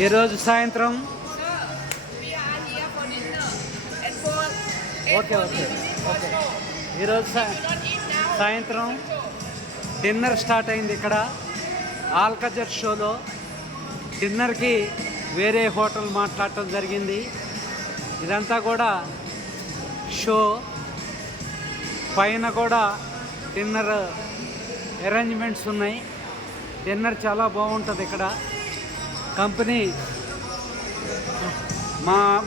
ఈరోజు సాయంత్రం okay okay okay ఈరోజు సాయంత్రం డిన్నర్ స్టార్ట్ అయింది ఇక్కడ ఆల్కజర్ షోలో. డిన్నర్కి వేరే హోటల్ మాట్లాడటం జరిగింది. ఇదంతా కూడా షో పైన కూడా డిన్నర్ అరేంజ్మెంట్స్ ఉన్నాయి. డిన్నర్ చాలా బాగుంటుంది ఇక్కడ. కంపెనీ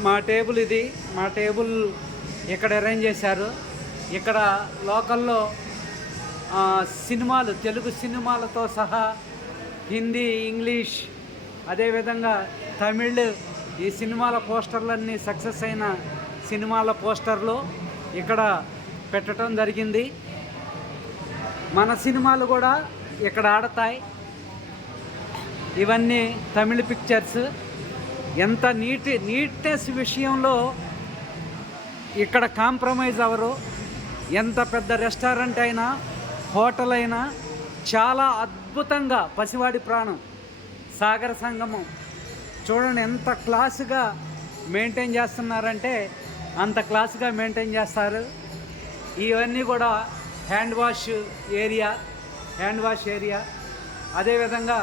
మా టేబుల్ ఇది. మా టేబుల్ ఇక్కడ అరేంజ్ చేశారు. ఇక్కడ లోకల్లో సినిమాలు, తెలుగు సినిమాలతో సహా హిందీ, ఇంగ్లీష్, అదేవిధంగా తమిళ్, ఈ సినిమాల పోస్టర్లన్నీ సక్సెస్ అయిన సినిమాల పోస్టర్లు ఇక్కడ పెట్టడం జరిగింది. మన సినిమాలు కూడా ఇక్కడ ఆడతాయి. ఇవన్నీ తమిళ పిక్చర్స్. ఎంత నీట్నెస్ విషయంలో ఇక్కడ కాంప్రమైజ్ అవ్వరు. ఎంత పెద్ద రెస్టారెంట్ అయినా, హోటల్ అయినా చాలా అద్భుతంగా పసివాడి ప్రాణం సాగర సంగమం చూడండి ఎంత క్లాసుగా మెయింటైన్ చేస్తున్నారంటే అంత క్లాసుగా మెయింటైన్ చేస్తారు. ఇవన్నీ కూడా హ్యాండ్ వాష్ ఏరియా. అదేవిధంగా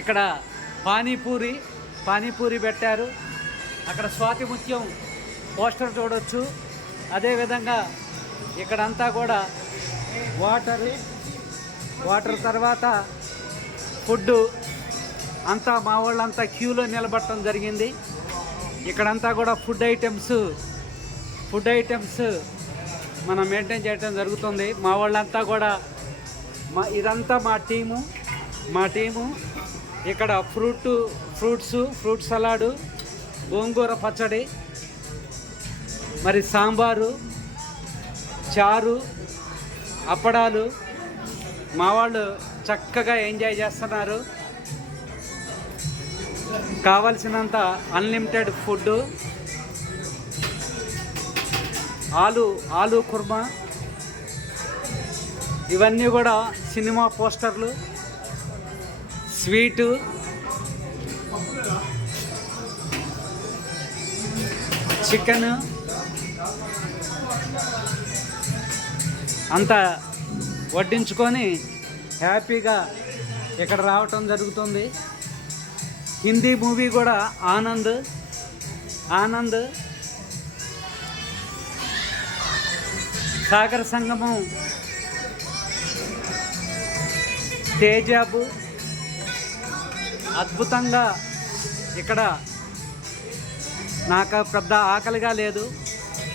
ఇక్కడ పానీపూరి పెట్టారు. అక్కడ స్వాతి ముత్యం పోస్టర్ చూడవచ్చు. అదేవిధంగా ఇక్కడంతా కూడా వాటర్ తర్వాత ఫుడ్డు అంతా మా వాళ్ళంతా క్యూలో నిలబడటం జరిగింది. ఇక్కడంతా కూడా ఫుడ్ ఐటమ్స్ మనం మెయింటైన్ చేయడం జరుగుతుంది. మా వాళ్ళంతా కూడా ఇదంతా మా టీము. ఇక్కడ ఫ్రూట్ సలాడు, గోంగూర పచ్చడి, మరి సాంబారు, చారు, అప్పడాలు. మా వాళ్ళు చక్కగా ఎంజాయ్ చేస్తున్నారు. కావలసినంత అన్లిమిటెడ్ ఫుడ్. ఆలు కుర్మా, ఇవన్నీ కూడా సినిమా పోస్టర్లు. స్వీటు, చికెన్ అంతా వడ్డించుకొని హ్యాపీగా ఇక్కడ రావటం జరుగుతుంది. హిందీ మూవీ కూడా ఆనంద్ సాగర సంగమం, తేజాబు అద్భుతంగా. ఇక్కడ నాకు పెద్ద ఆకలిగా లేదు.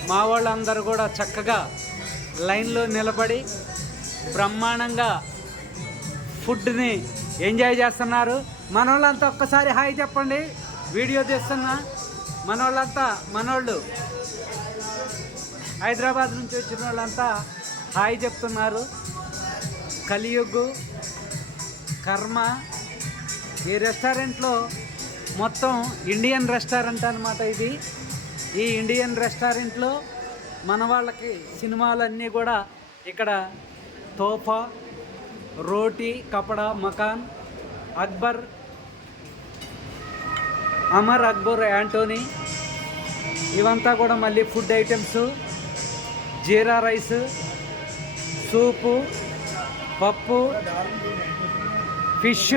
మా వాళ్ళందరూ కూడా చక్కగా లైన్లో నిలబడి బ్రహ్మాండంగా ఫుడ్ని ఎంజాయ్ చేస్తున్నారు. మన వాళ్ళంతా ఒక్కసారి హాయ్ చెప్పండి. వీడియో తీస్తున్నా మనోళ్ళు హైదరాబాద్ నుంచి వచ్చిన వాళ్ళంతా హాయ్ చెప్తున్నారు. కలియుగ్ కర్మ ఈ రెస్టారెంట్లో మొత్తం ఇండియన్ రెస్టారెంట్ అన్నమాట ఇది. ఈ ఇండియన్ రెస్టారెంట్లో మన వాళ్ళకి సినిమాలన్నీ కూడా ఇక్కడ తోఫా, రోటీ, కపడా, మకాన్, అక్బర్, అమర్ అక్బర్, యాంటోనీ, ఇవంతా కూడా మళ్ళీ ఫుడ్ ఐటమ్స్. జీరా రైస్, సూపు, పప్పు, ఫిష్.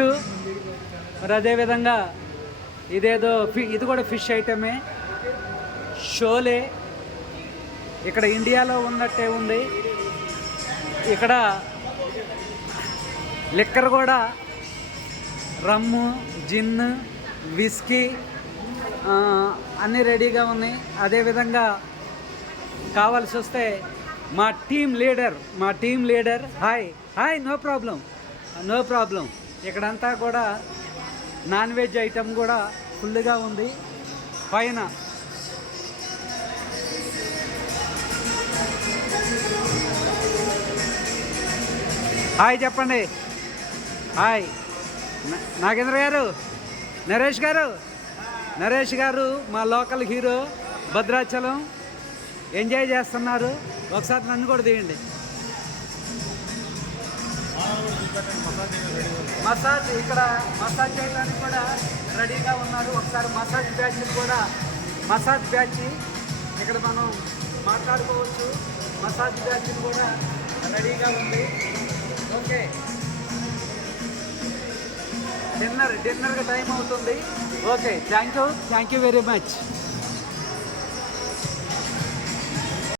మరి అదేవిధంగా ఇది కూడా ఫిష్ ఐటమే. షోలే ఇక్కడ ఇండియాలో ఉన్నట్టే ఉంది. ఇక్కడ లిక్కర్ కూడా రమ్ము, జిన్, విస్కీ అన్నీ రెడీగా ఉన్నాయి. అదేవిధంగా కావాల్సి వస్తే మా team leader hi no problem. ఇక్కడంతా కూడా నాన్ వెజ్ ఐటమ్ కూడా ఫుల్గా ఉంది. పైన హాయ్ చెప్పండి. హాయ్ నాగేంద్ర గారు, నరేష్ గారు మా లోకల్ హీరో భద్రాచలం ఎంజాయ్ చేస్తున్నారు. ఒకసారి నన్ను కూడా తీయండి. మసాజ్ ఇక్కడ మసాజ్ చేయడానికి కూడా రెడీగా ఉన్నారు. ఒకసారి మసాజ్ బ్యాచ్ ఇక్కడ మనం మాట్లాడుకోవచ్చు. మసాజ్ బ్యాచ్ కూడా రెడీగా ఉంది. ఓకే, డిన్నర్కి టైం అవుతుంది. Okay, thank you very much.